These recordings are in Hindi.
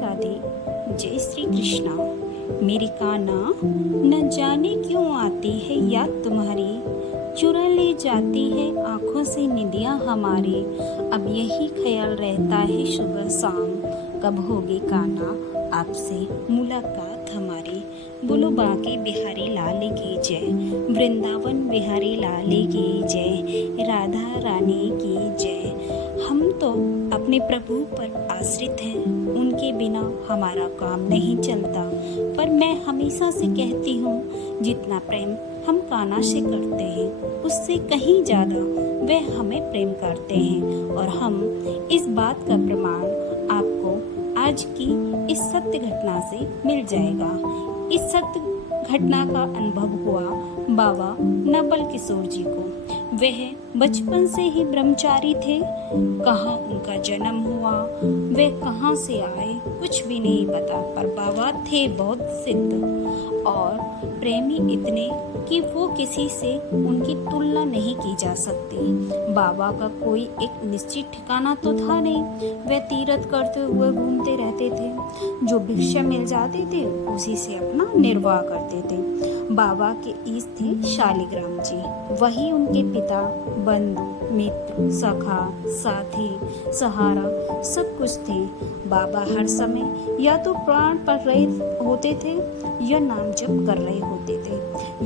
राधे। जय श्री कृष्णा। मेरे कान्हा, न जाने क्यों आती है याद तुम्हारी, चुरा ले जाती है आंखों से निंदियां हमारी। अब यही ख्याल रहता है सुबह शाम, कब होगी कान्हा आपसे मुलाकात हमारी। बोलो बांके बिहारी लाल की जय, वृंदावन बिहारी लाल की जय, राधा रानी की जय। हम तो अपने प्रभु पर आश्रित हैं, उनके बिना हमारा काम नहीं चलता। पर मैं हमेशा से कहती हूँ, जितना प्रेम हम कान्हा से करते हैं उससे कहीं ज़्यादा वे हमें प्रेम करते हैं। और हम इस बात का प्रमाण आपको आज की इस सत्य घटना से मिल जाएगा। इस सत्य घटना का अनुभव हुआ बाबा नवल किशोर जी को। वह बचपन से ही ब्रह्मचारी थे। कहाँ उनका जन्म हुआ, वे कहाँ से आए, कुछ भी नहीं पता। पर बाबा थे बहुत सिद्ध और प्रेमी इतने कि वो किसी से उनकी तुलना नहीं की जा सकती। बाबा का कोई एक निश्चित ठिकाना तो था नहीं। वे तीर्थ करते हुए घूमते रहते थे। जो भिक्षा मिल जाते थे उसी से अपना निर्वाह करते थे। बाबा के ईष्ट थे शालिग्राम जी। वही उनके पिता, बंधु, मित्र, सखा, साथी, सहारा सब कुछ थे। बाबा हर समय या तो प्राण पर रहे होते थे या नाम जप कर रहे होते थे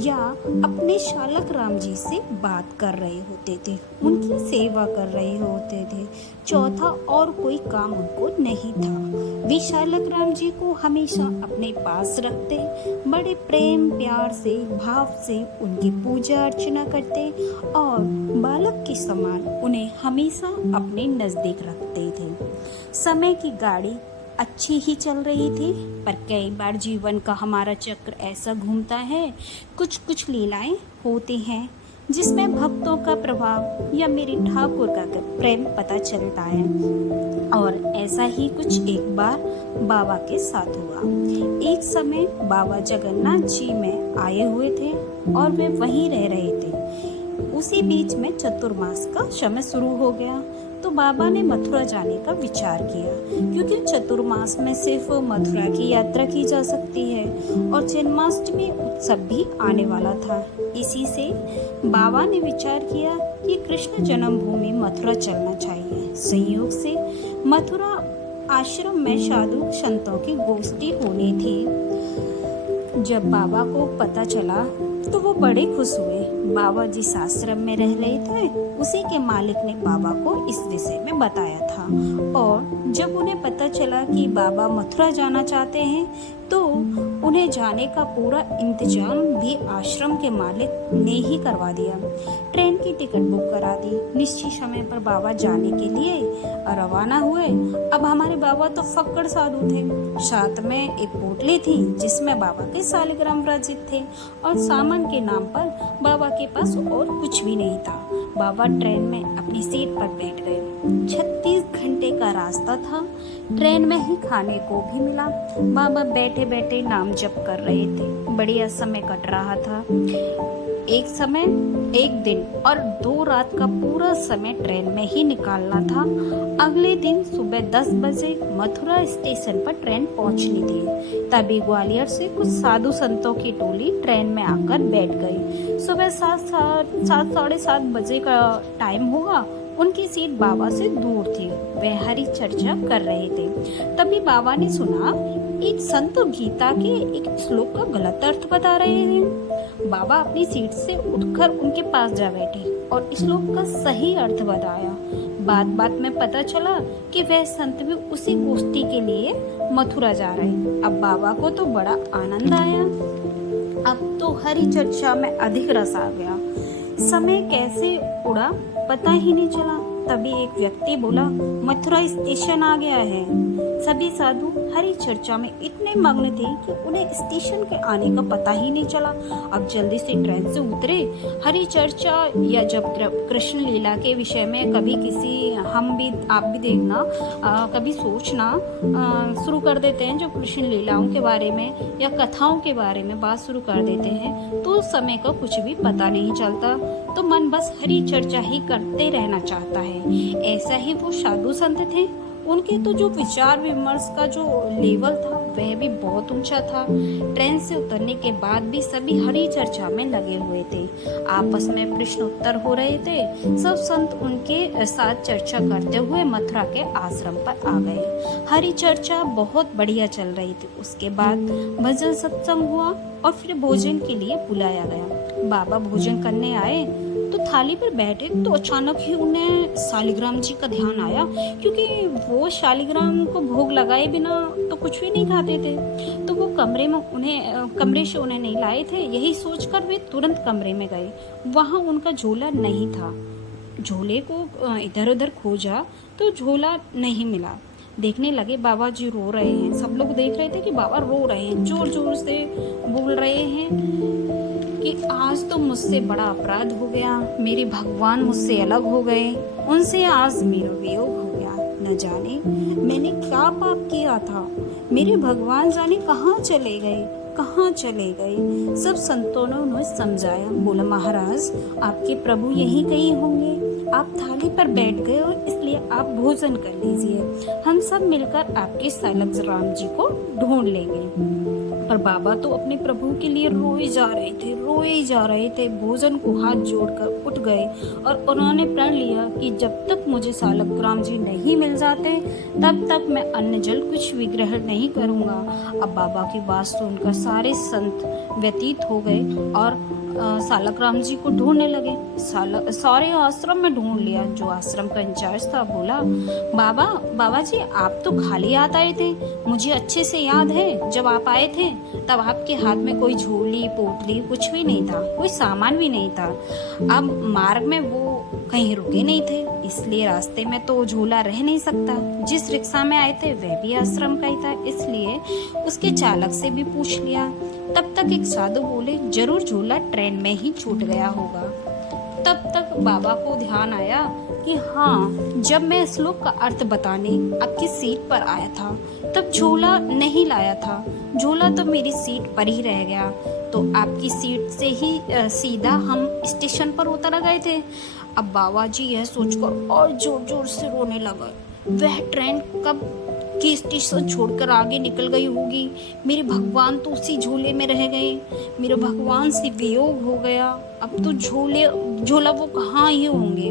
या अपने शालक राम जी से बात कर रहे होते थे, उनकी सेवा कर रहे होते थे। चौथा और कोई काम उनको नहीं था। वे शालक राम जी को हमेशा अपने पास रखते, बड़े प्रेम प्यार से भाव से उनकी पूजा अर्चना करते और बालक के समान उन्हें हमेशा अपने नजदीक रखते थे। समय की गाड़ी अच्छी ही चल रही थी, पर कई बार जीवन का हमारा चक्र ऐसा घूमता है, कुछ कुछ लीलाएं होती हैं जिसमें भक्तों का प्रभाव या मेरे ठाकुर का प्रेम पता चलता है। और ऐसा ही कुछ एक बार बाबा के साथ हुआ। एक समय बाबा जगन्नाथ जी में आए हुए थे और वे वहीं रह रहे थे। उसी बीच में चतुर्मास का समय शुरू हो गया, तो बाबा ने मथुरा जाने का विचार किया, क्योंकि चतुर्मास में सिर्फ मथुरा की यात्रा की जा सकती है और जन्माष्टमी उत्सव भी आने वाला था। इसी से बाबा ने विचार किया कि कृष्ण जन्मभूमि मथुरा चलना चाहिए। संयोग से मथुरा आश्रम में साधु संतों की गोष्ठी होनी थी। जब बाबा को पता चला तो वो बड़े खुश हुए। बाबा जिस आश्रम में रह रहे थे उसी के मालिक ने बाबा को इस विषय में बताया था। और जब उन्हें पता चला कि बाबा मथुरा जाना चाहते हैं तो उन्हें जाने का पूरा इंतजाम भी आश्रम के मालिक ने ही करवा दिया। ट्रेन की टिकट बुक करा दी। निश्चित समय पर बाबा जाने के लिए रवाना हुए। अब हमारे बाबा तो फक्कड़ साधु थे। साथ में एक पोटली थी जिसमें बाबा के शालिग्राम विराजित थे और सामान के नाम पर बाबा के पास और कुछ भी नहीं था। बाबा ट्रेन में अपनी सीट पर बैठ गए। 36 घंटे का रास्ता था। ट्रेन में ही खाने को भी मिला। बाबा बैठे बैठे नाम जप कर रहे थे। बढ़िया समय कट रहा था। एक दिन और 2 रात का पूरा समय ट्रेन में ही निकालना था। अगले दिन सुबह 10 बजे मथुरा स्टेशन पर ट्रेन पहुंचनी थी। तभी ग्वालियर से कुछ साधु संतों की टोली ट्रेन में आकर बैठ गई। सुबह 7-7:30 बजे का टाइम होगा। उनकी सीट बाबा से दूर थी। वे हरी चर्चा कर रहे थे। तभी बाबा ने सुना एक संत गीता के एक श्लोक का गलत अर्थ बता रहे थे। बाबा अपनी सीट से उठकर उनके पास जा बैठे और श्लोक का सही अर्थ बताया। बात में पता चला कि वह संत भी उसी गोष्ठी के लिए मथुरा जा रहे। अब बाबा को तो बड़ा आनंद आया। अब तो हरी चर्चा में अधिक रस आ गया। समय कैसे उड़ा पता ही नहीं चला। तभी एक व्यक्ति बोला, मथुरा स्टेशन आ गया है। सभी साधु हरी चर्चा में इतने मग्न थे कि उन्हें स्टेशन के आने का पता ही नहीं चला। अब जल्दी से ट्रेन से उतरे। हरी चर्चा या जब कृष्ण लीला के विषय में कभी आप भी देखना, कभी सोचना शुरू कर देते हैं, जो कृष्ण लीलाओं के बारे में या कथाओं के बारे में बात शुरू कर देते हैं तो समय का कुछ भी पता नहीं चलता। तो मन बस हरी चर्चा ही करते रहना चाहता है। ऐसा ही वो साधु संत थे। उनके तो जो विचार विमर्श का जो लेवल था वह भी बहुत ऊंचा था। ट्रेन से उतरने के बाद भी सभी हरी चर्चा में लगे हुए थे। आपस में प्रश्न उत्तर हो रहे थे। सब संत उनके साथ चर्चा करते हुए मथुरा के आश्रम पर आ गए। हरी चर्चा बहुत बढ़िया चल रही थी। उसके बाद भजन सत्संग हुआ और फिर भोजन के लिए बुलाया गया। बाबा भोजन करने आए तो थाली पर बैठे तो अचानक ही उन्हें शालिग्राम जी का ध्यान आया, क्योंकि वो शालिग्राम को भोग लगाए बिना तो कुछ भी नहीं खाते थे। तो वो कमरे से उन्हें नहीं लाए थे। यही सोचकर वे तुरंत कमरे में गए। वहां उनका झोला नहीं था। झोले को इधर उधर खोजा तो झोला नहीं मिला। देखने लगे बाबा जी रो रहे हैं। सब लोग देख रहे थे कि बाबा रो रहे हैं, जोर जोर से बोल रहे हैं कि आज तो मुझसे बड़ा अपराध हो गया, मेरे भगवान मुझसे अलग हो गए, उनसे आज मेरा वियोग हो गया। न जाने मैंने क्या पाप किया था, मेरे भगवान जाने कहाँ चले गए, कहाँ चले गए। सब संतों ने उन्हें समझाया। बोला, महाराज आपके प्रभु यहीं कहीं होंगे, आप थाली पर बैठ गए और इसलिए आप भोजन कर लीजिए, हम सब मिलकर आपके शालिग्राम जी को ढूंढ लेंगे। पर बाबा तो अपने प्रभु के लिए रोए जा रहे थे। भोजन को हाथ जोड़कर उठ गए और उन्होंने प्रण लिया कि जब तक मुझे शालिग्राम जी नहीं मिल जाते तब तक मैं अन्न जल कुछ भी ग्रहण नहीं करूंगा। अब बाबा की बात सुनकर सारे संत व्यतीत हो गए और शालिग्राम जी को ढूंढने लगे। सारे आश्रम में ढूंढ लिया। जो आश्रम का इंचार्ज था बोला, बाबा जी आप तो खाली हाथ आए थे। मुझे अच्छे से याद है जब आप आए थे तब आपके हाथ में कोई झोली पोटली कुछ भी नहीं था, कोई सामान भी नहीं था। अब मार्ग में वो कहीं रुके नहीं थे, इसलिए रास्ते में तो झोला रह नहीं सकता। जिस रिक्शा में आए थे वह भी आश्रम का ही था, इसलिए उसके चालक से भी पूछ लिया। तब तक एक साधु बोले, जरूर झोला ट्रेन में ही छूट गया होगा। तब तक बाबा को ध्यान आया कि हाँ, जब मैं श्लोक का अर्थ बताने आपकी सीट पर आया था तब झोला नहीं लाया था, झोला तो मेरी सीट पर ही रह गया। तो आपकी सीट से ही सीधा हम स्टेशन पर उतर गए थे। अब बाबा जी यह सोचकर और जोर जोर से रोने लगे। वह ट्रेन कब की स्टेशन छोड़कर आगे निकल गई होगी, मेरे भगवान तो उसी झोले में रह गए, मेरे भगवान से वियोग हो गया। अब तो झोला वो कहाँ ही होंगे,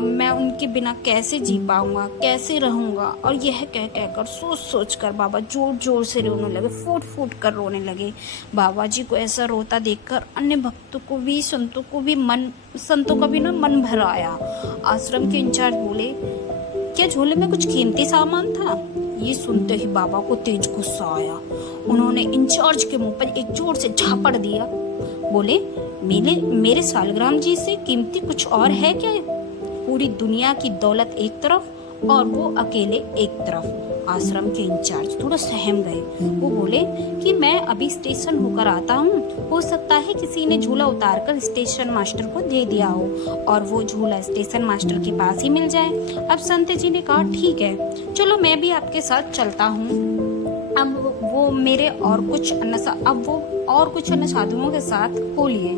मैं उनके बिना कैसे जी पाऊंगा, कैसे रहूंगा। और यह कहकर सोच कर बाबा जोर जोर से रोने लगे, फूट फूट कर रोने लगे। बाबा जी को ऐसा रोता देखकर अन्य भक्तों को भी संतों का भी ना मन भर आया। आश्रम के इंचार्ज बोले, क्या झोले में कुछ कीमती सामान था? ये सुनते ही बाबा को तेज गुस्सा आया। उन्होंने इंचार्ज के मुंह पर एक जोर से झापड़ दिया। बोले, मेरे शालिग्राम जी से कीमती कुछ और है क्या? पूरी दुनिया की दौलत एक तरफ और वो अकेले एक तरफ। आश्रम के इंचार्ज थोड़ा सहम गए। वो बोले कि मैं अभी स्टेशन होकर आता हूँ, हो सकता है किसी ने झूला उतारकर स्टेशन मास्टर को दे दिया हो और वो झूला स्टेशन मास्टर के पास ही मिल जाए। अब संत जी ने कहा, ठीक है, चलो मैं भी आपके साथ चलता हूँ। अब वो और कुछ अन्य साधुओं के साथ हो लिए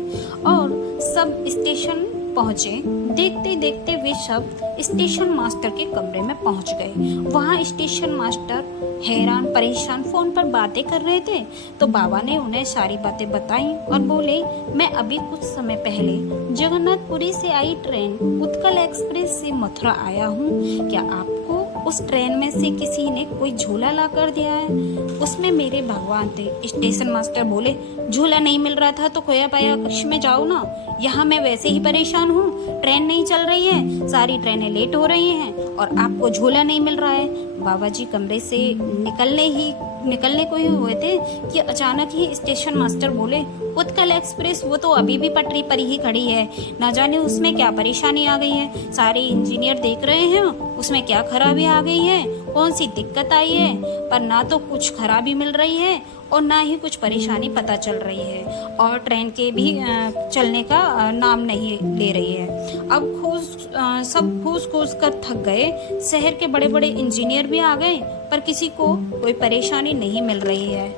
और सब स्टेशन पहुंचे। देखते देखते वे सब स्टेशन मास्टर के कमरे में पहुंच गए। वहां स्टेशन मास्टर हैरान परेशान फोन पर बातें कर रहे थे। तो बाबा ने उन्हें सारी बातें बताई और बोले, मैं अभी कुछ समय पहले जगन्नाथपुरी से आई ट्रेन उत्कल एक्सप्रेस से मथुरा आया हूँ। क्या आपको उस ट्रेन में से किसी ने कोई झूला ला कर दिया है? उसमें मेरे भगवान थे। स्टेशन मास्टर बोले, झूला नहीं मिल रहा था तो खोया पाया कक्ष में जाओ ना, यहाँ मैं वैसे ही परेशान हूँ, ट्रेन नहीं चल रही है, सारी ट्रेनें लेट हो रही हैं और आपको झूला नहीं मिल रहा है। बाबा जी कमरे से निकलने को ही हुए थे कि अचानक ही स्टेशन मास्टर बोले, उत्कल एक्सप्रेस वो तो अभी भी पटरी पर ही खड़ी है, ना जाने उसमें क्या परेशानी आ गई है। सारे इंजीनियर देख रहे हैं उसमें क्या खराबी आ गई है, कौन सी दिक्कत आई है, पर ना तो कुछ खराबी मिल रही है और ना ही कुछ परेशानी पता चल रही है और ट्रेन के भी चलने का नाम नहीं ले रही है। अब सब खोज कर थक गए। शहर के बड़े बड़े इंजीनियर भी आ गए पर किसी को कोई परेशानी नहीं मिल रही है।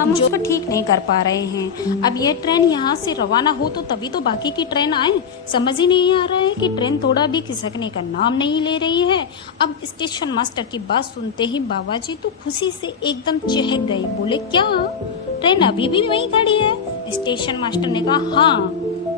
हम उसको ठीक नहीं कर पा रहे हैं। अब ये ट्रेन यहाँ से रवाना हो तो तभी तो बाकी की ट्रेन आए। समझ ही नहीं आ रहा है कि ट्रेन थोड़ा भी खिसकने का नाम नहीं ले रही है। अब स्टेशन मास्टर की बात सुनते ही बाबा जी तो खुशी से एकदम चहक गए। बोले, क्या ट्रेन अभी भी वहीं खड़ी है? स्टेशन मास्टर ने कहा, हाँ।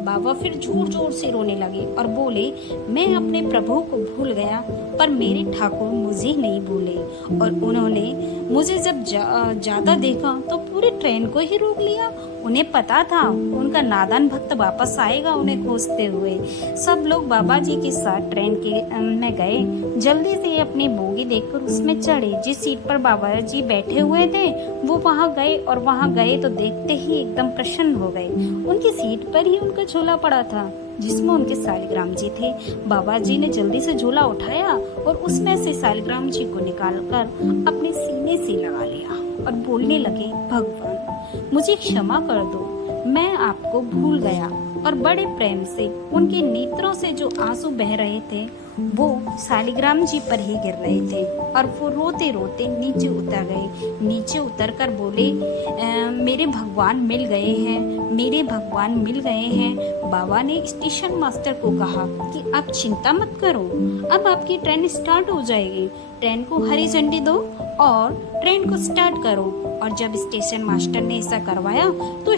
बाबा फिर जोर जोर से रोने लगे और बोले, मैं अपने प्रभु को भूल गया पर मेरे ठाकुर मुझे नहीं भूले। और उन्होंने मुझे जब ज्यादा देखा तो पूरी ट्रेन को ही रोक लिया। उन्हें पता था उनका नादान भक्त वापस आएगा उन्हें खोजते हुए। सब लोग बाबा जी के साथ ट्रेन में गए। जल्दी से अपनी बोगी देखकर उसमें चढ़े। जिस सीट पर बाबा जी बैठे हुए थे वो वहां गए और वहां गए तो देखते ही एकदम प्रसन्न हो गए। उनकी सीट पर ही उनका झोला पड़ा था जिसमें उनके शालिग्राम जी थे। बाबा जी ने जल्दी से झोला उठाया और उसमें से शालिग्राम जी को निकालकर अपने सीने से लगा लिया और बोलने लगे, भगवान मुझे क्षमा कर दो, मैं आपको भूल गया। और बड़े प्रेम से उनके नेत्रों से जो आंसू बह रहे थे वो शालिग्राम जी पर ही गिर रहे थे और वो रोते रोते नीचे उतर गए। नीचे उतरकर बोले, मेरे भगवान मिल गए हैं, मेरे भगवान मिल गए हैं। बाबा ने स्टेशन मास्टर को कहा कि आप चिंता मत करो, अब आपकी ट्रेन स्टार्ट हो जाएगी। ट्रेन को हरी झंडी दो और ट्रेन को स्टार्ट करो। और जब स्टेशन मास्टर ने ऐसा करवाया तो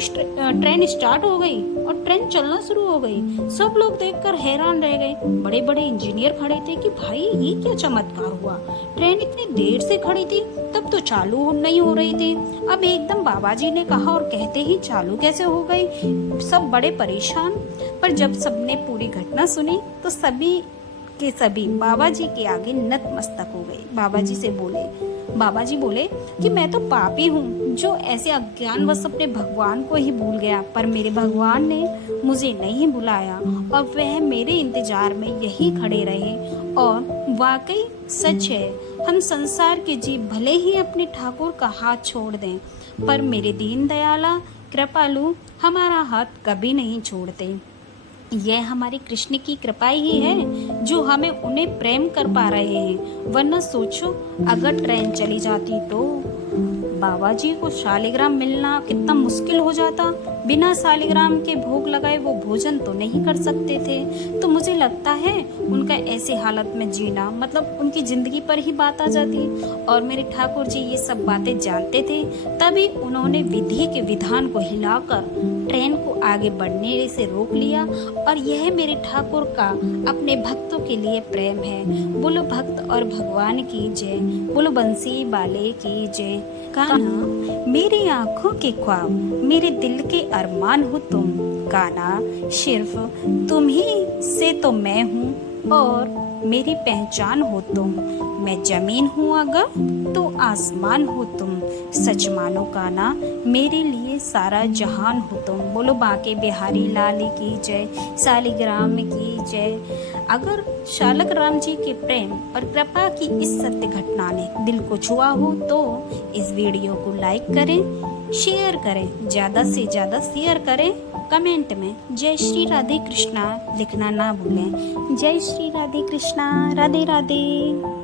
ट्रेन स्टार्ट हो गई और ट्रेन चलना शुरू हो गई। सब लोग देखकर हैरान रह गए। बड़े बड़े इंजीनियर खड़े थे कि भाई ये क्या चमत्कार हुआ, ट्रेन इतनी देर से खड़ी थी तब तो चालू नहीं हो रही थी, अब एकदम बाबा जी ने कहा और कहते ही चालू कैसे हो गई। सब बड़े परेशान। पर जब सबने पूरी घटना सुनी तो सभी के सभी बाबा जी के आगे नतमस्तक हो गए। बाबा जी बोले कि मैं तो पापी हूँ जो ऐसे अज्ञानवश अपने भगवान को ही भूल गया, पर मेरे भगवान ने मुझे नहीं बुलाया और वह मेरे इंतजार में यही खड़े रहे। और वाकई सच है, हम संसार के जीव भले ही अपने ठाकुर का हाथ छोड़ दें पर मेरे दीन दयाला कृपालु हमारा हाथ कभी नहीं छोड़ते। यह हमारी कृष्ण की कृपा ही है जो हमें उन्हें प्रेम कर पा रहे हैं। वरना सोचो अगर ट्रेन चली जाती तो बाबा जी को शालिग्राम मिलना कितना मुश्किल हो जाता। बिना शालिग्राम के भोग लगाए वो भोजन तो नहीं कर सकते थे। तो मुझे लगता है उनका ऐसे हालत में जीना मतलब उनकी जिंदगी पर ही बात आ जाती। और मेरे ठाकुर जी ये सब बातें जानते थे, तभी उन्होंने विधि के विधान को हिलाकर ट्रेन को आगे बढ़ने से रोक लिया। और यह मेरे ठाकुर का अपने भक्तों के लिए प्रेम है। बोलो भक्त और भगवान की जय, बोलो बंसी वाले की जय। कान्हा मेरी आंखों के ख्वाब, मेरे दिल के अरमान हो तुम। कान्हा सिर्फ तुम ही से तो मैं हूँ और मेरी पहचान हो तुम। मैं जमीन हूँ अगर तो आसमान हो तुम। सच मानो कान्हा मेरे लिए सारा जहान हो तुम। बोलो बांके बिहारी लाल की जय, शालिग्राम की जय। अगर शालक राम जी के प्रेम और कृपा की इस सत्य घटना ने दिल को छुआ हो तो इस वीडियो को लाइक करें, शेयर करें, ज्यादा से ज्यादा शेयर करें। कमेंट में जय श्री राधे कृष्णा लिखना ना भूलें। जय श्री राधे कृष्णा, राधे राधे।